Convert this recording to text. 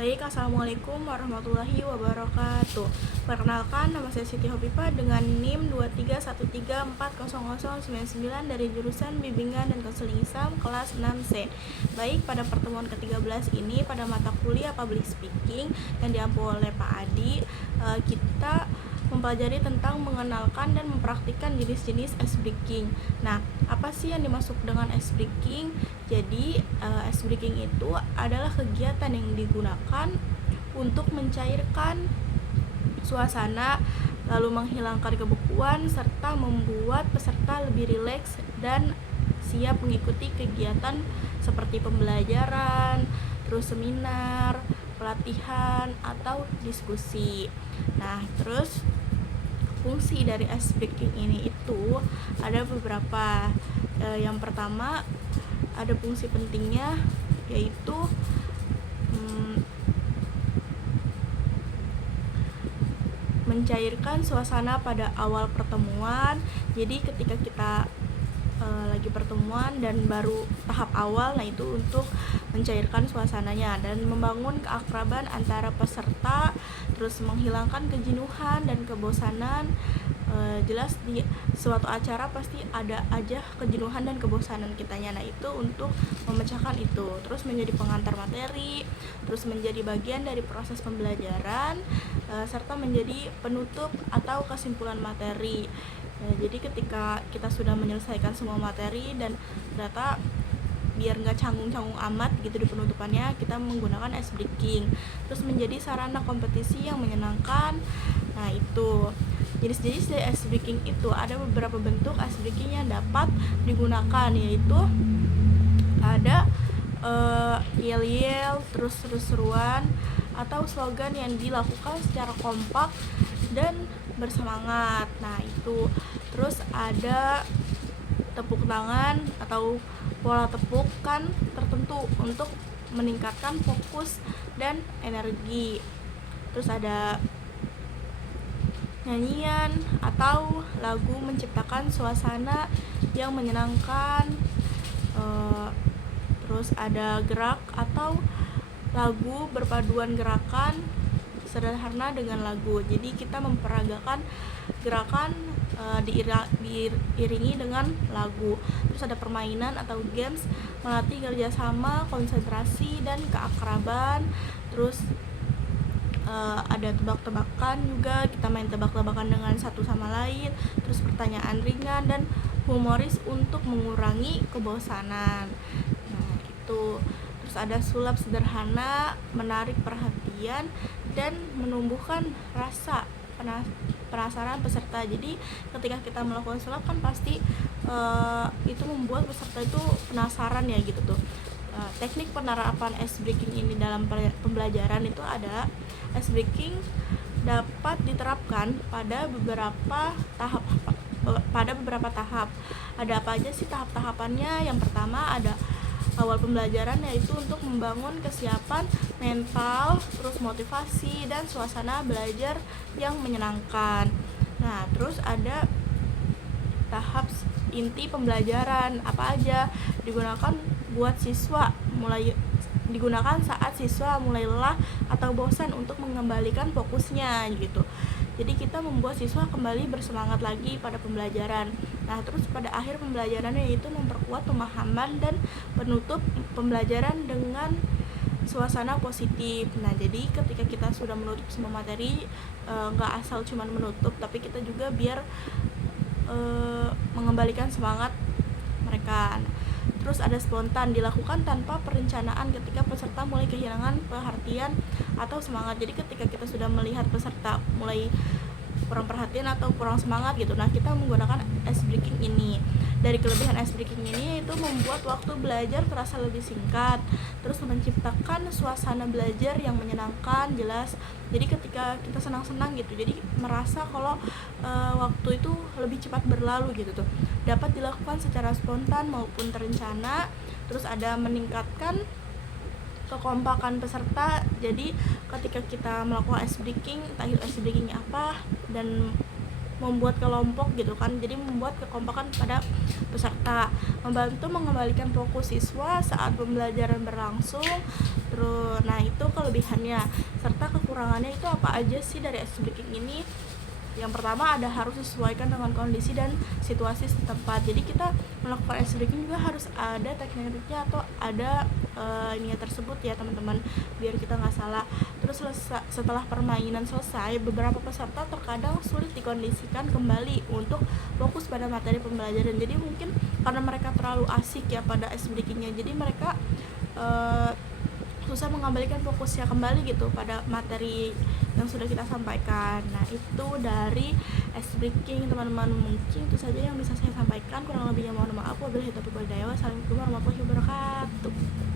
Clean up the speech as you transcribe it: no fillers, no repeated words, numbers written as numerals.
Baik, Assalamualaikum warahmatullahi wabarakatuh. Perkenalkan, nama saya Siti Hopipa dengan NIM 231340099 dari jurusan Bimbingan dan Konseling Islam kelas 6C. Baik, pada pertemuan ke-13 ini pada mata kuliah Public Speaking yang diampu oleh Pak Adi, kita mempelajari tentang mengenalkan dan mempraktikkan jenis-jenis ice breaking. Nah, apa sih yang dimaksud dengan ice breaking? Jadi, ice breaking itu adalah kegiatan yang digunakan untuk mencairkan suasana, lalu menghilangkan kebekuan, serta membuat peserta lebih rileks dan siap mengikuti kegiatan seperti pembelajaran, terus seminar, pelatihan, atau diskusi. Nah, terus fungsi dari ice breaking ini itu ada beberapa. Yang pertama, ada fungsi pentingnya, yaitu mencairkan suasana pada awal pertemuan. Jadi ketika kita lagi pertemuan dan baru tahap awal, nah itu untuk mencairkan suasananya dan membangun keakraban antara peserta, terus menghilangkan kejenuhan dan kebosanan. Jelas di suatu acara pasti ada aja kejenuhan dan kebosanan kitanya. Nah, itu untuk memecahkan itu. Terus menjadi pengantar materi, terus menjadi bagian dari proses pembelajaran, serta menjadi penutup atau kesimpulan materi. Jadi ketika kita sudah menyelesaikan semua materi dan ternyata biar nggak canggung-canggung amat gitu di penutupannya, kita menggunakan ice breaking. Terus menjadi sarana kompetisi yang menyenangkan. Nah, itu jenis-jenis dari ice breaking itu ada beberapa bentuk ice breaking yang dapat digunakan, yaitu ada yel-yel, terus seru-seruan atau slogan yang dilakukan secara kompak dan bersemangat. Nah, itu terus ada tepuk tangan atau pola tepukan tertentu untuk meningkatkan fokus dan energi. Terus ada nyanyian atau lagu menciptakan suasana yang menyenangkan. Terus ada gerak atau lagu berpaduan gerakan sederhana dengan lagu. Jadi kita memperagakan gerakan diiringi dengan lagu. Terus ada permainan atau games, melatih kerjasama, konsentrasi, dan keakraban. Terus ada tebak-tebakan juga, kita main tebak-tebakan dengan satu sama lain. Terus pertanyaan ringan dan humoris untuk mengurangi kebosanan. Nah, itu. Terus ada sulap sederhana, menarik perhatian dan menumbuhkan rasa penasaran peserta. Jadi ketika kita melakukan sulap kan pasti itu membuat peserta itu penasaran ya gitu tuh. Teknik penerapan ice breaking ini dalam pembelajaran itu ada ice breaking dapat diterapkan pada beberapa tahap. Ada apa aja sih tahap-tahapannya? Yang pertama ada awal pembelajaran, yaitu untuk membangun kesiapan mental, terus motivasi dan suasana belajar yang menyenangkan. Nah, terus ada tahap inti pembelajaran. Apa aja? Digunakan saat siswa mulai lelah atau bosan untuk mengembalikan fokusnya gitu. Jadi kita membuat siswa kembali bersemangat lagi pada pembelajaran. Nah, terus pada akhir pembelajaran yaitu memperkuat pemahaman dan penutup pembelajaran dengan suasana positif. Nah, jadi ketika kita sudah menutup semua materi, nggak asal cuman menutup, tapi kita juga biar mengembalikan semangat mereka. Terus ada spontan, dilakukan tanpa perencanaan ketika peserta mulai kehilangan perhatian atau semangat. Jadi ketika kita sudah melihat peserta mulai kurang perhatian atau kurang semangat gitu, nah kita menggunakan ice breaking ini. Dari kelebihan ice breaking ini itu membuat waktu belajar terasa lebih singkat, terus menciptakan suasana belajar yang menyenangkan, jelas. Jadi ketika kita senang-senang gitu, jadi merasa kalau waktu itu lebih cepat berlalu gitu tuh. Dapat dilakukan secara spontan maupun terencana. Terus ada meningkatkan kekompakan peserta. Jadi ketika kita melakukan ice breaking, entah itu ice breakingnya apa dan membuat kelompok gitu kan, jadi membuat kekompakan pada peserta, membantu mengembalikan fokus siswa saat pembelajaran berlangsung. Terus nah itu kelebihannya, serta kekurangannya itu apa aja sih dari ice breaking ini. Yang pertama ada harus disesuaikan dengan kondisi dan situasi setempat. Jadi kita melakukan ice breaking juga harus ada tekniknya atau ada ininya tersebut ya teman-teman, biar kita nggak salah. Terus setelah permainan selesai, beberapa peserta terkadang sulit dikondisikan kembali untuk fokus pada materi pembelajaran. Jadi mungkin karena mereka terlalu asik ya pada ice breakingnya, jadi mereka susah mengembalikan fokusnya kembali gitu pada materi yang sudah kita sampaikan. Nah itu dari ice breaking teman-teman, mungkin itu saja yang bisa saya sampaikan, kurang lebihnya mohon maaf. Wabillahi taufiq wal hidayah. Wassalamualaikum warahmatullahi wabarakatuh.